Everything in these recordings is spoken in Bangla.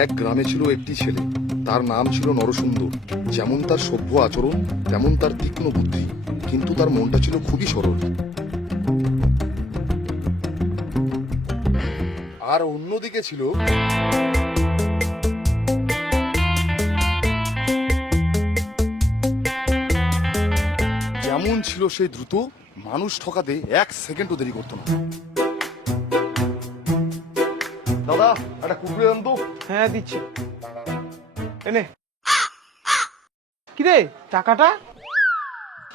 এক গ্রামে ছিল একটি ছেলে, তার নাম ছিল নরসুন্দর। যেমন তার সভ্য আচরণ, তেমন তার তীক্ষ্ণ বুদ্ধি, কিন্তু তার মনটা ছিল খুবই সরল। আর অন্যদিকে ছিল যেমন ছিল সেই দ্রুত, মানুষ ঠকাতে 1 সেকেন্ডও দেরি করতো না। দাদা, একটা কুকুরে দেন তো। হ্যাঁ দিচ্ছি, এনে। কিরে টাকাটা?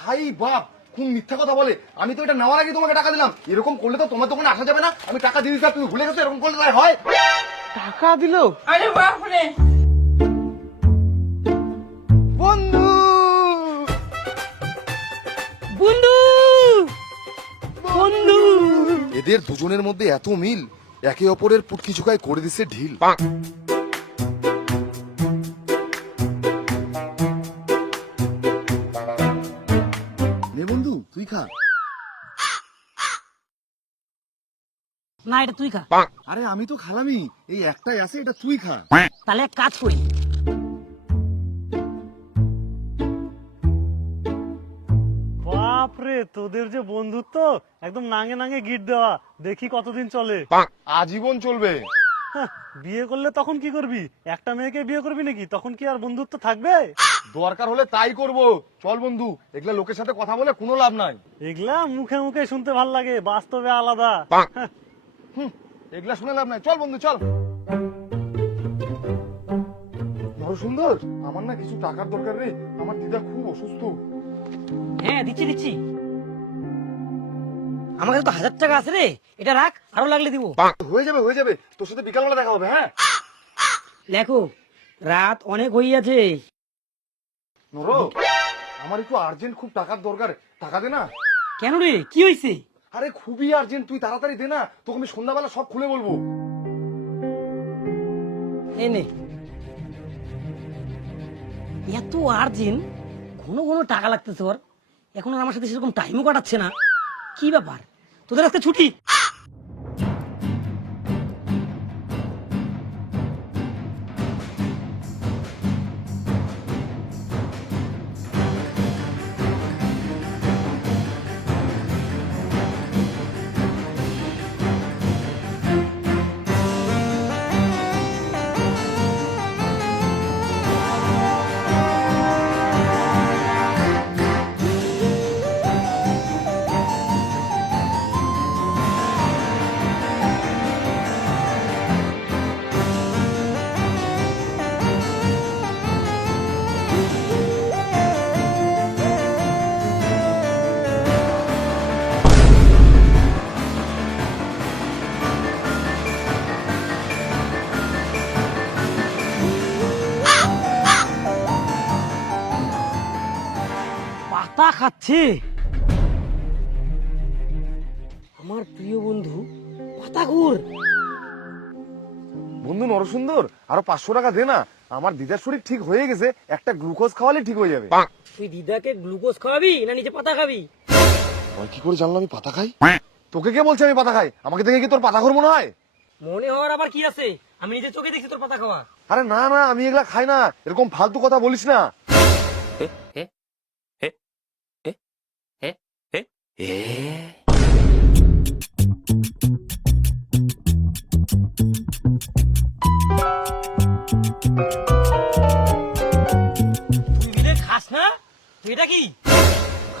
হাই বাপ, কোন মিথ্যা কথা বলে! আমি তো এটা নেওয়ার আগে তোমাকে টাকা দিলাম। এরকম করলে তো তোমার দোকানে আসা যাবে না। আমি টাকা দিয়ে দিচ্ছি, তুমি ভুলে গেছো? এরকম করলে তাই হয়? টাকা দিল? আরে বাপরে! বন্ধু, বন্ধু, বন্ধু! এদের দুজনের মধ্যে এত মিল, একে অপরের পুটকি ঝুঁকায় করে দিচ্ছে ঢিল। নে বন্ধু, তুই খা। না, এটা তুই খা। আরে আমি তো খালামি, এই একটাই আছে, এটা তুই খা। তাহলে এক কাজ করি, বাপরে, তোদের যে বন্ধুত্ব, একদম নাঙে নাঙে গিট দেওয়া। দেখি কতদিন চলে। আজীবন চলবে। হ্যাঁ, বিয়ে করলে তখন কি করবি? একটা মেয়েকে বিয়ে করবি নাকি? তখন কি আর বন্ধুত্ব থাকবে? দরকার হলে তাই করব। চল বন্ধু, এগুলা লোকের সাথে কথা বলে কোনো লাভ নাই। এগুলা মুখে মুখে শুনতে ভাল লাগে, বাস্তবে আলাদা। হ্যাঁ, এগুলা শুনে লাভ নাই, চল বন্ধু চল। সুন্দর, আমার না কিছু টাকার দরকার রে। আমার দিদা খুব অসুস্থ। হ্যাঁ দিচ্ছি দিচ্ছি। আমার কাছে তো 1000 টাকা আছে রে, এটা রাখ, আরো লাগলে দিব। হয়ে যাবে হয়ে যাবে, তোর সাথে বিকালবেলা দেখা হবে। হ্যাঁ দেখো, রাত অনেক হইয়াছে। নরো, আমার একটু আর্জেন্ট খুব টাকার দরকার, টাকা দে না। কেন রে, কি হইছে? আরে খুবই আর্জেন্ট, তুই তাড়াতাড়ি দে না, তোকে আমি সন্ধ্যাবেলা সব খুলে বলবো। এই নে। এত আর্জেন্ট, ঘন ঘন টাকা লাগতেছে ওর। এখন আর আমার সাথে সেরকম টাইমও কাটাচ্ছে না। কি ব্যাপার, তোদের আজকে ছুটি? পাতা খাচ্ছে আমার প্রিয় বন্ধু পাতাগুর। বন্ধু নরসুন্দর, আরো 500 টাকা দে না। আমার দিদার শরীর ঠিক হয়ে গেছে, একটা গ্লুকোজ খাওয়ালে ঠিক হয়ে যাবে। তুই দিদাকে গ্লুকোজ খাওয়াবি না নিজে পাতা খাবি? তুই কি করে জানলাম আমি পাতা খাই? তোকে কে বলছে আমি পাতা খাই? আমাকে দেখে কি তোর পাতা ঘর মনে হয়? মনে হওয়ার আবার কি আছে, আমি নিজে চোখে দেখছি তোর পাতা খাওয়া। আরে না না, আমি এগুলা খাই না, এরকম ফালতু কথা বলিস না। তুই দিলে খাস না? তুই এটা কি?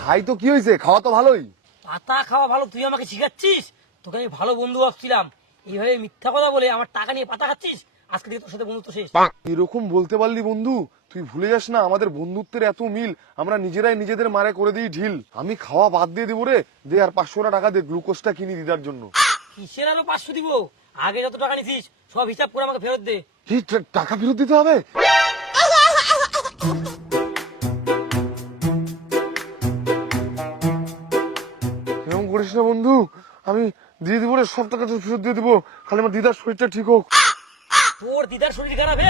খাই তো কি হয়েছে, খাওয়া তো ভালোই। পাতা খাওয়া ভালো, তুই আমাকে শিখাচ্ছিস? তোকে আমি ভালো বন্ধু ভাবছিলাম, এইভাবে মিথ্যা কথা বলে আমার টাকা নিয়ে পাতা খাচ্ছিস। আজকে থেকে তোর সাথে বন্ধুত্ব শেষ। এরকম বলতে পারলি বন্ধু? তুই ভুলে যাস না আমাদের বন্ধুত্বের এত মিল, আমরা নিজেরাই নিজেদের মারে করে দিই ঢিল। আমি খাওয়া বাদ দিয়ে দিব রে। দে আর 500 টাকা দে, গ্লুকোজটা কিনি দিদার জন্য। কিসের আরো 500 দিব? আগে যত টাকা নিছিস সব হিসাব করে আমাকে ফেরত দে। কি টাকা ফেরত দিতে হবে? এরকম করিস না বন্ধু, আমি দিয়ে দিব রে, সব টাকা ফেরত দিয়ে দিব, খালি আমার দিদার শরীরটা ঠিক হোক। তোর দিদার শরীর খারাপ,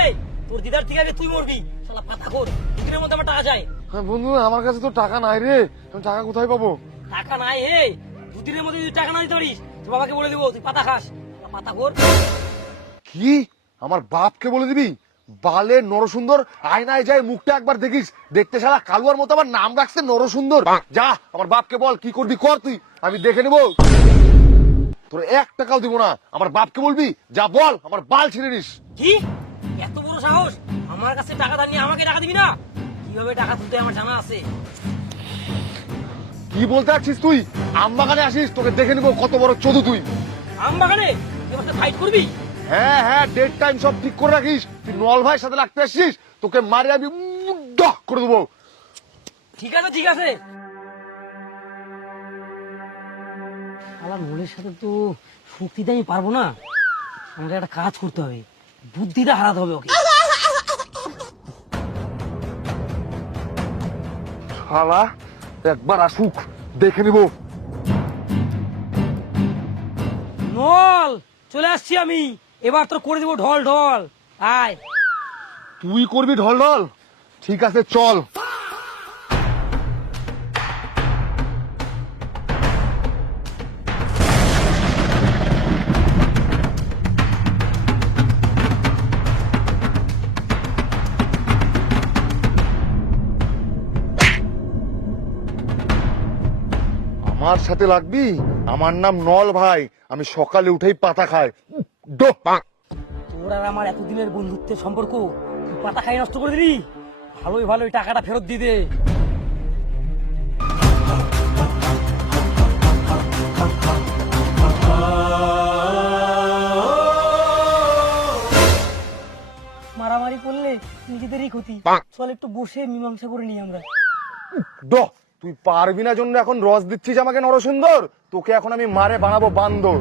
তোর দিদার থেকে আগে তুই মরবি শালা পাতা খোর। দুদিনের মধ্যে আমার টাকা চাই। হ্যাঁ বন্ধু, আমার কাছে তো টাকা নাই রে, আমি টাকা কোথায় পাবো? টাকা নাই দুদিনের মধ্যে যদি টাকা না দিতে পারিস তোর বাবাকে বলে দিব তুই পাতা খাস, শালা পাতা খোর। কি আমার বাপকে বলে দিবি? বালে নরসুন্দর, আয়নায় যায় মুখটা একবার দেখিস, দেখতে শালা কালুয়ার মতো, আবার নাম রাখছে নরসুন্দর। যা আমার বাপকে বল, কি করবি কর, তুই আমি দেখে নেবো। তোর 1 টাকাও দিব না, আমার বাপকে বলবি, যা বল, আমার বাল ছিঁড়ে নিস। কি এত বড় সাহস? আমার কাছে টাকা দাঁড়িয়ে আমাকে টাকা দিবি না? কিভাবে টাকা তুলতে আমার জানা আছে। কি বলতে আসছিস তুই? আমবাগানে আসিস, তোকে দেখে নেবো কত বড় চোদু তুই। আম বাগানে এবার ফাইট করবি? হ্যাঁ হ্যাঁ, ডেট টাইম সব ঠিক করে রাখিস। তুই নল ভাইয়ের সাথে লাগতে আসছিস, তোকে মারে আমি মুড্ডা করে দেবো। ঠিক আছে ঠিক আছে। আলা নলের সাথে তো শক্তিতে আমি পারবো না, আমাকে একটা কাজ করতে হবে, বুদ্ধিটা হারাতে হবে ওকে। শালা একবার আসুক, দেখে নিব। নল চলে আসছি আমি, এবার তোর করে দেবো ঢল ঢল। আয়। তুই করবি ঢল ঢল? ঠিক আছে চল। আমার সাথে লাগবি? আমার নাম নল ভাই, আমি সকালে উঠেই পাতা খাই। তোর আর আমার এতদিনের বন্ধুত্বের সম্পর্ক তুই পাতা খাই নষ্ট করে দিবি? ভালোই ভালোই টাকাটা ফেরত দিয়ে দে। মারামারি করলে নিজেদেরই ক্ষতি, চল একটু বসে মীমাংসা করে নিই আমরা। তুই পারবি না জন্য এখন রস দিচ্ছিস আমাকে নরসুন্দর? তোকে এখন আমি মারে বানাবো বান্দর।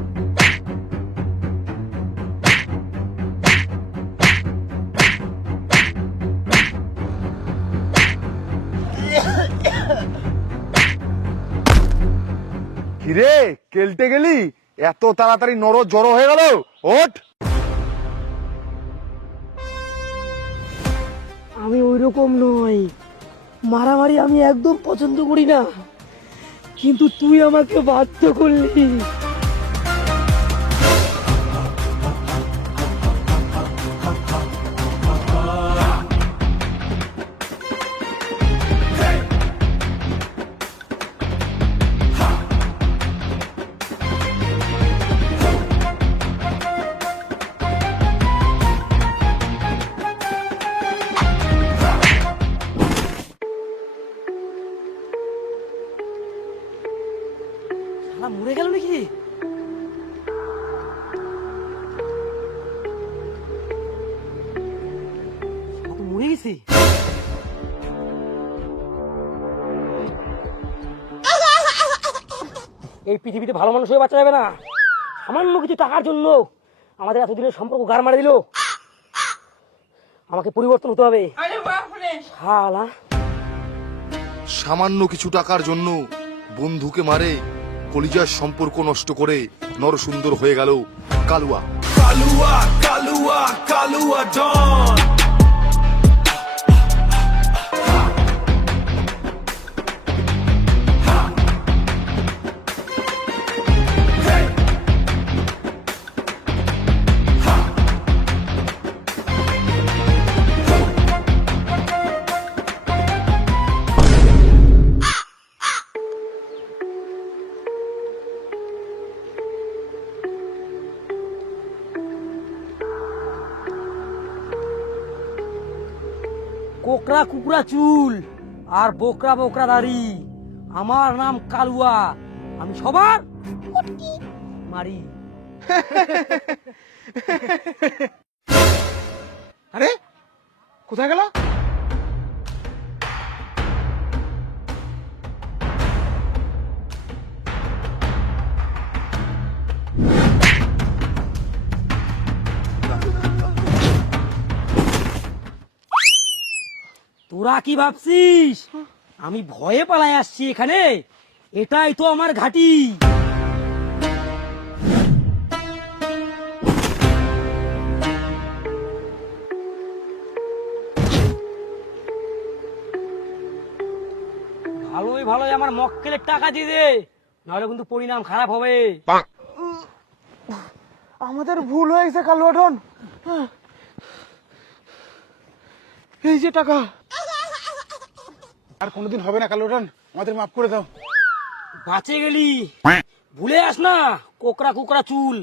কিরে কেলতে গেলি? এত তাড়াতাড়ি নর জড়ো হয়ে গেল? ওঠ। আমি ওইরকম নই, মারামারি আমি একদম পছন্দ করি না, কিন্তু তুই আমাকে বাধ্য করলি। মরে গেল নাকি? মরে গেছে? এই পৃথিবীতে ভালো মানুষ হয়ে বাঁচা যাবে না, সামান্য কিছু টাকার জন্য আমাদের এতদিনের সম্পর্ক গার মারা দিল। আমাকে পরিবর্তন হতে হবে। শালা সামান্য কিছু টাকার জন্য বন্ধুকে মারে, কলিজার সম্পর্ক নষ্ট করে নরসুন্দর হয়ে গেল কালুয়া। কালুয়া কালুয়া কালুয়া ডন। কোকড়া কুকড়া চুল আর বোকরা বোকরা দাড়ি, আমার নাম কালুয়া, আমি সবার মারি। আরে কোথায় গেল? তোরা কি ভাবছিস আমি ভয়ে পালায় আসছি এখানে? এটাই তো আমার ঘাঁটি। ভালোই ভালোই আমার মক্কেলের টাকা দিয়ে দে, নাহলে কিন্তু পরিণাম খারাপ হবে। আমাদের ভুল হয়েছে কালুয়া ডন, এই যে টাকা। আর কোনোদিন হবে না কালুয়াডন, আমাদের মাফ করে দাও। বাঁচে গেলি, ভুলে আস না কোকরা কোকরা চুল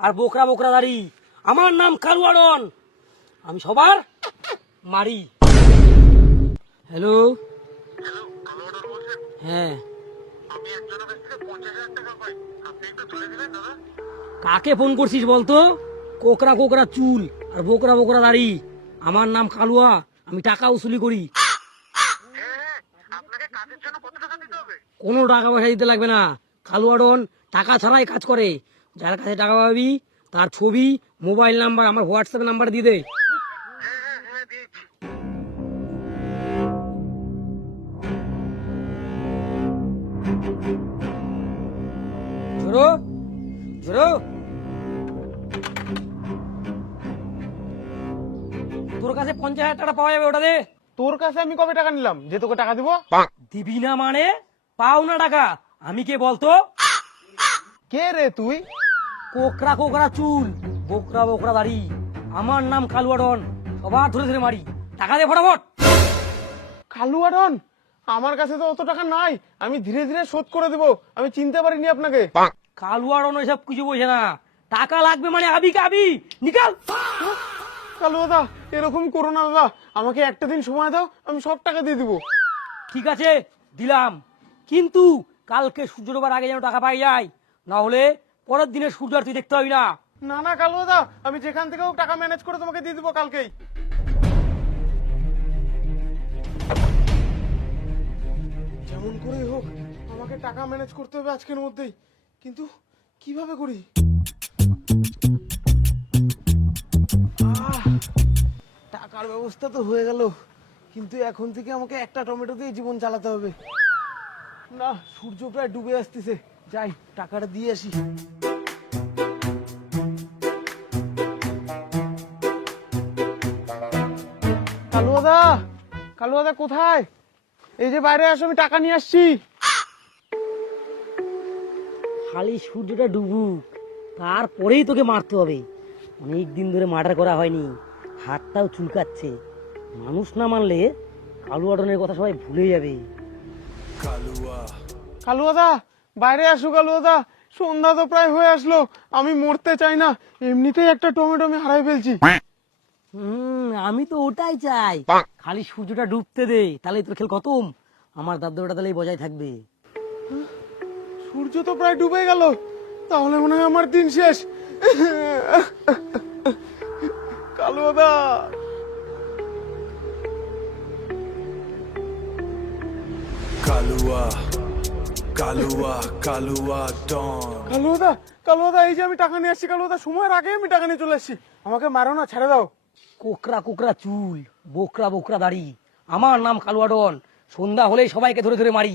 আর বোকরা বোকরা দাড়ি। আমার নাম কালুয়াডন, আমি সবার মারি। হ্যালো, হ্যাঁ, কাকে ফোন করছিস বলতো? কোকরা কোকরা চুল আর বোকরা বোকরা দাড়ি, আমার নাম কালুয়া, আমি টাকা উসুলি করি। কোনো টাকা পয়সা দিতে লাগবে না, কালুয়াডন টাকা ছাড়াই কাজ করে। যার কাছে টাকা পাবি তার ছবি, মোবাইল নাম্বার আমার হোয়াটসঅ্যাপ নাম্বার দিয়ে দে। ঝোরো ঝোরো, তোর কাছে 50,000 টাকা পাওয়া যাবে, ওটা দে। তোর কাছে আমি কবে টাকা নিলাম যে তোকে টাকা দিব? দিবি না মানে পাও না টাকা। আমি কে বলতো? কে রে তুই? কোকরা কোকরা চুল, বোকরা বোকরা দাড়ি, আমার নাম কালুয়াডন, সবার ধরে ধরে মারি। টাকা দে ফটাফট। কালুয়াডন, আমার কাছে তো অত টাকা নাই, আমি ধীরে ধীরে শোধ করে দেবো। আমি চিনতে পারিনি আপনাকে। কালুয়াডন ওইসব কিছু বোঝে না, টাকা লাগবে মানে আবি কাবি নিকাল। কালু দাদা, এরকম করো না দাদা, আমাকে একটা দিন সময় দাও, আমি সব টাকা দিয়ে দিব। ঠিক আছে দিলাম, কিন্তু কালকে সূর্য ডোবার আগে যেন টাকা পাই যায়, না হলে পরের দিনের সূর্য আর তুই দেখতে পাবি না। না না কালু দাদা, আমি যেখান থেকে হোক টাকা ম্যানেজ করে তোমাকে দিয়ে দিব কালকেই। যেমন করেই হোক আমাকে টাকা ম্যানেজ করতে হবে আজকের মধ্যেই, কিন্তু কিভাবে করি? টাকার ব্যবস্থা তো হয়ে গেল, কিন্তু এখন থেকে আমাকে একটা টমেটো দিয়ে জীবন চালাতে হবে। না, সূর্য প্রায় ডুবে আসতেছে, যাই টাকাটা দিয়ে আসি। কালুয়াদা, কালুয়াদা কোথায়? এই যে বাইরে আসো, আমি টাকা নিয়ে আসছি। খালি সূর্যটা ডুবুক, তারপরেই তোকে মারতে হবে। অনেক দিন ধরে মার্ডার করা হয়নি, হাতটাও চুলকাচ্ছে। মানুষ না মানলে কালুয়াডনের কথা সবাই ভুলে যাবে। কালুয়াদা বাইরে আসো, কালুয়াদা সন্ধ্যা তো প্রায় হয়ে আসলো, আমি মরতে চাই না, এমনিতেই একটা টমেটো আমি হারাই ফেলছি। আমি তো ওটাই চাই, খালি সূর্যটা ডুবতে দে, তাহলে তোর খেল খতম। আমার দাদ্দটা তাহলেই বজায় থাকবে। সূর্য তো প্রায় ডুবে গেল, তাহলে মনে হয় আমার দিন শেষ। কালুয়াদা, Kalua, Kalua, Kalua Dawn. কালুয়াদা, কালুয়াদা এই যে আমি টাকা নিয়ে আসছি। কালুয়াদা সময়ের আগে আমি টাকা নিয়ে চলে আসছি, আমাকে মারো না, ছেড়ে দাও। কোকরা কোকরা চুল, বোকরা বোকরা দাড়ি, আমার নাম কালুয়াডন, সন্ধ্যা হলেই সবাইকে ধরে ধরে মারি।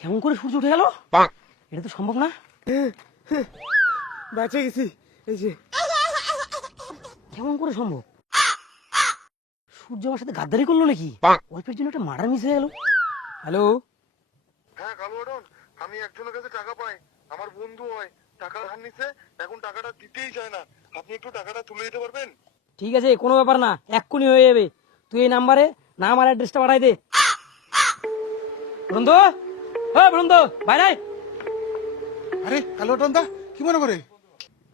কেমন করে সূর্য উঠে গেল? এটা তো সম্ভব না। বেঁচে গেছি, এই যে। কেমন করে সম্ভব? সূর্য আমার সাথে গাদ্দারি করলো নাকি? অল্পের জন্য একটা মার্ডার মিস হয়ে গেল। হ্যালো, হ্যাঁ কালুয়াডন, আমি একজনের কাছে টাকা পাই, আমার বন্ধু হয়, টাকা ধার নিছে, এখন টাকাটা দিতেই চায় না, আপনি একটু টাকাটা তুলে দিতে পারবেন? ঠিক আছে, কোনো ব্যাপার না, এক্ষুনি হয়ে যাবে। তুই এই নাম্বারে নাম আর অ্যাড্রেসটা পাঠাই দে। বন্ধু, হ্যাঁ বন্ধু, বাইরে আয়। আরে কালুয়াডন দা, কি মনে করে?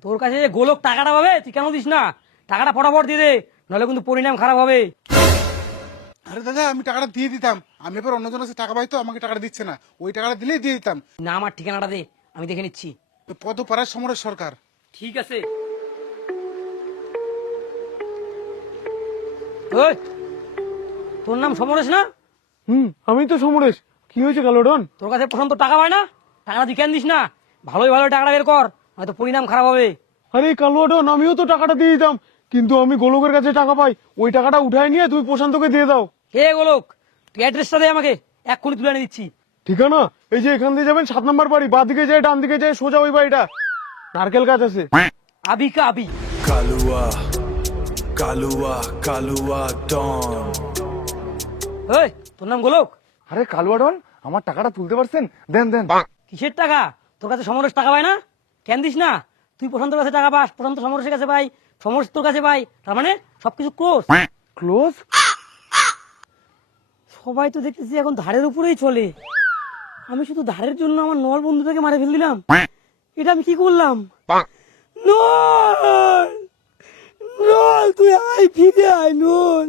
তোর কাছে যে গোলক টাকাটা পাবে, তুই কেন দিস না? টাকাটা ফটাফট দিয়ে দে, নাহলে কিন্তু পরিণাম খারাপ হবে। আরে দাদা, আমি টাকাটা দিয়ে দিতাম, আমি এবার অন্যজনের কাছে টাকা পাই তো আমাকে টাকাটা দিচ্ছে না, ওই টাকাটা দিলেই দিয়ে দিতাম। না, আমার ঠিকানাটা দে, আমি দেখে নিচ্ছি। পদপাড়ার সমরেশ সরকার। ঠিক আছে। ওই, তোর নাম সমরেশ না? আমি তো সমরেশ। কি হয়েছে কালুয়াডন? তোর কাছে প্রথম তো টাকা পায় না, টাকাটা তুই কেন দিস না? ভালোই ভালো টাকাটা বের কর, হয়তো পরিণাম খারাপ হবে। আরে কালুয়াডন, আমিও তো টাকাটা দিয়ে দিতাম, কিন্তু আমি গোলকের কাছে টাকা পাই, ওই টাকাটা উঠাই নিয়ে তুমি প্রশান্তকে দিয়ে দাও। হে গোলক, তুই অ্যাড্রেসটা দে আমাকে, এক্ষুনি তুলে এনে দিচ্ছি। ঠিকানা এই যে, এখান দিয়ে যাবেন 7 নম্বর বাড়ি, বাঁ দিকে যায়, ডান দিকে যায়, সোজা ওই বাড়িটা, নারকেল গাছ আছে। আবি কা আবি। Kalua, Kalua, Kalua Dawn. ওই, তোর নাম গোলক? আরে কালুয়াডন, আমার টাকাটা তুলতে পারছেন? দেন দেন। কিসের টাকা? তোর কাছে সমরেশ টাকা পায় না, কেন দিস না? তুই প্রশান্তর কাছে টাকা পাস, প্রশান্ত সমরেশের কাছে পাই, সমরেশ তোর কাছে পাই, তার মানে সবকিছু ক্লোজ। ক্লোজ? সবাই তো দেখতেছি এখন ধারের উপরেই চলে, আমি শুধু ধারের জন্য আমার নল বন্ধুটাকে মারে ফেল দিলাম। এটা আমি কি করলাম? নল, নল তুই আয়, ফিরে আয় নল।